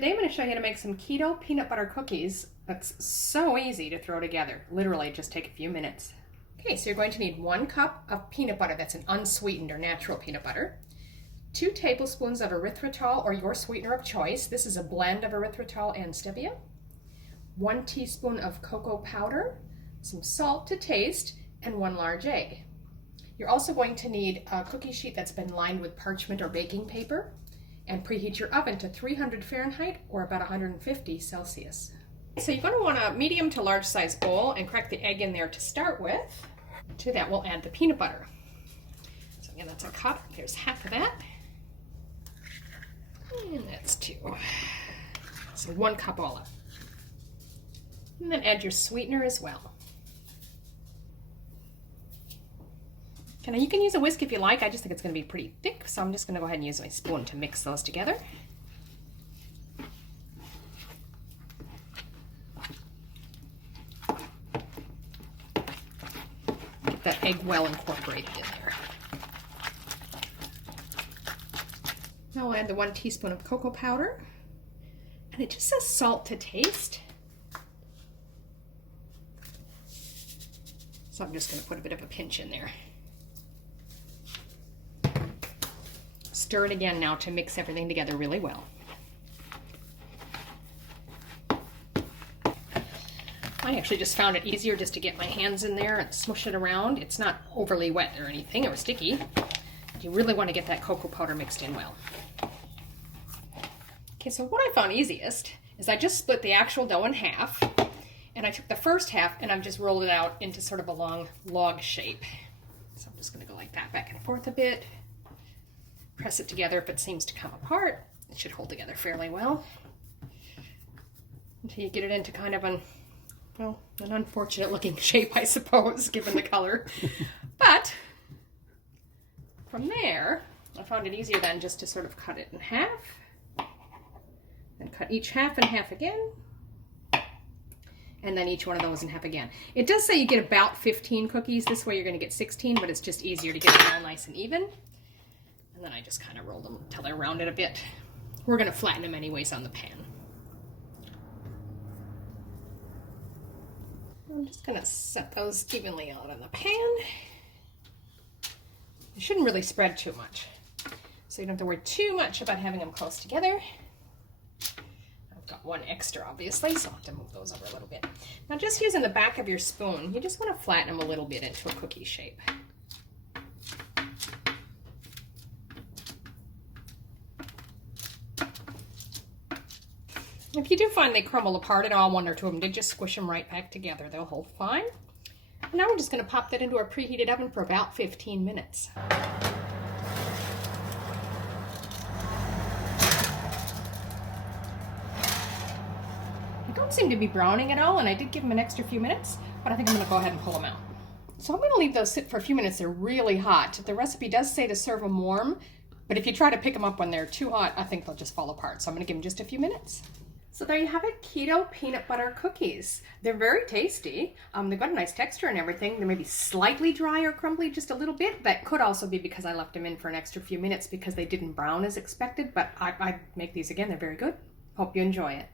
Today I'm going to show you how to make some keto peanut butter cookies. That's so easy to throw together. Literally just take a few minutes. Okay, so you're going to need 1 cup of peanut butter that's an unsweetened or natural peanut butter, 2 tablespoons of erythritol or your sweetener of choice. This is a blend of erythritol and stevia, 1 teaspoon of cocoa powder, some salt to taste, and 1 large egg. You're also going to need a cookie sheet that's been lined with parchment or baking paper, and preheat your oven to 300 Fahrenheit or about 150 Celsius. So you're going to want a medium to large size bowl and crack the egg in there to start with. To that we'll add the peanut butter. So again, that's a cup. Here's half of that. And that's 2. So 1 cup all up. And then add your sweetener as well. Now you can use a whisk if you like. I just think it's going to be pretty thick, so I'm just going to go ahead and use my spoon to mix those together. Get that egg well incorporated in there. Now I'll add the 1 teaspoon of cocoa powder, and it just says salt to taste. So I'm just going to put a bit of a pinch in there. Stir it again now to mix everything together really well. I actually just found it easier just to get my hands in there and smush it around. It's not overly wet or anything or sticky. You really want to get that cocoa powder mixed in well. Okay, so what I found easiest is I just split the actual dough in half, and I took the first half and I've just rolled it out into sort of a long log shape. So I'm just going to go like that, back and forth a bit. Press it together if it seems to come apart. It should hold together fairly well until you get it into kind of an unfortunate looking shape, I suppose, given the color. But from there, I found it easier then just to sort of cut it in half and cut each half in half again, and then each one of those in half again. It does say you get about 15 cookies. This way you're going to get 16, but it's just easier to get it all nice and even. And then I just kind of roll them until they're rounded a bit. We're going to flatten them anyways on the pan. I'm just going to set those evenly out on the pan. They shouldn't really spread too much, so you don't have to worry too much about having them close together. I've got 1 extra, obviously, so I'll have to move those over a little bit. Now, just using the back of your spoon, you just want to flatten them a little bit into a cookie shape. If you do find they crumble apart at all, 1 or 2 of them did, just squish them right back together. They'll hold fine. And now we're just going to pop that into our preheated oven for about 15 minutes. They don't seem to be browning at all, and I did give them an extra few minutes, but I think I'm going to go ahead and pull them out. So I'm going to leave those sit for a few minutes. They're really hot. The recipe does say to serve them warm, but if you try to pick them up when they're too hot, I think they'll just fall apart. So I'm going to give them just a few minutes. So there you have it, keto peanut butter cookies. They're very tasty. They've got a nice texture and everything. They're maybe slightly dry or crumbly just a little bit. That could also be because I left them in for an extra few minutes because they didn't brown as expected, but I make these again. They're very good. Hope you enjoy it.